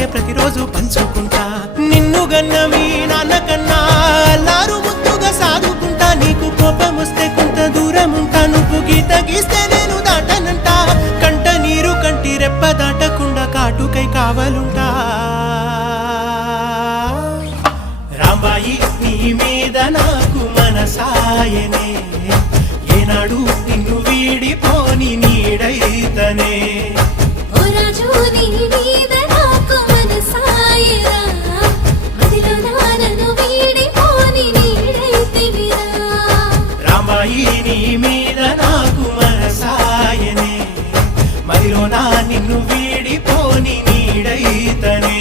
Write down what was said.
నీతోనే ప్రతిరోజు పంచుకుంటా నిన్ను గన్న మీ నాన్న కన్నా అల్లారు ముద్దుగా సాదుకుంటా నీకు కోపం వస్తే కొంత దూరం ఉంటా నువ్వు గీత గీస్తే నేను దాటనంటా కంట నీరు కంటి రెప్ప దాటకుండా కాటుకై కావలుంటా రాంబాయి నీ మీద నాకు మనసాయనే ఏనాడు నిన్ను వీడిపోని నీడైతనే రాంబాయి నీ మీద నాకు మనసాయనే మదిలో నా నిన్ను వీడిపోని నీడైతనే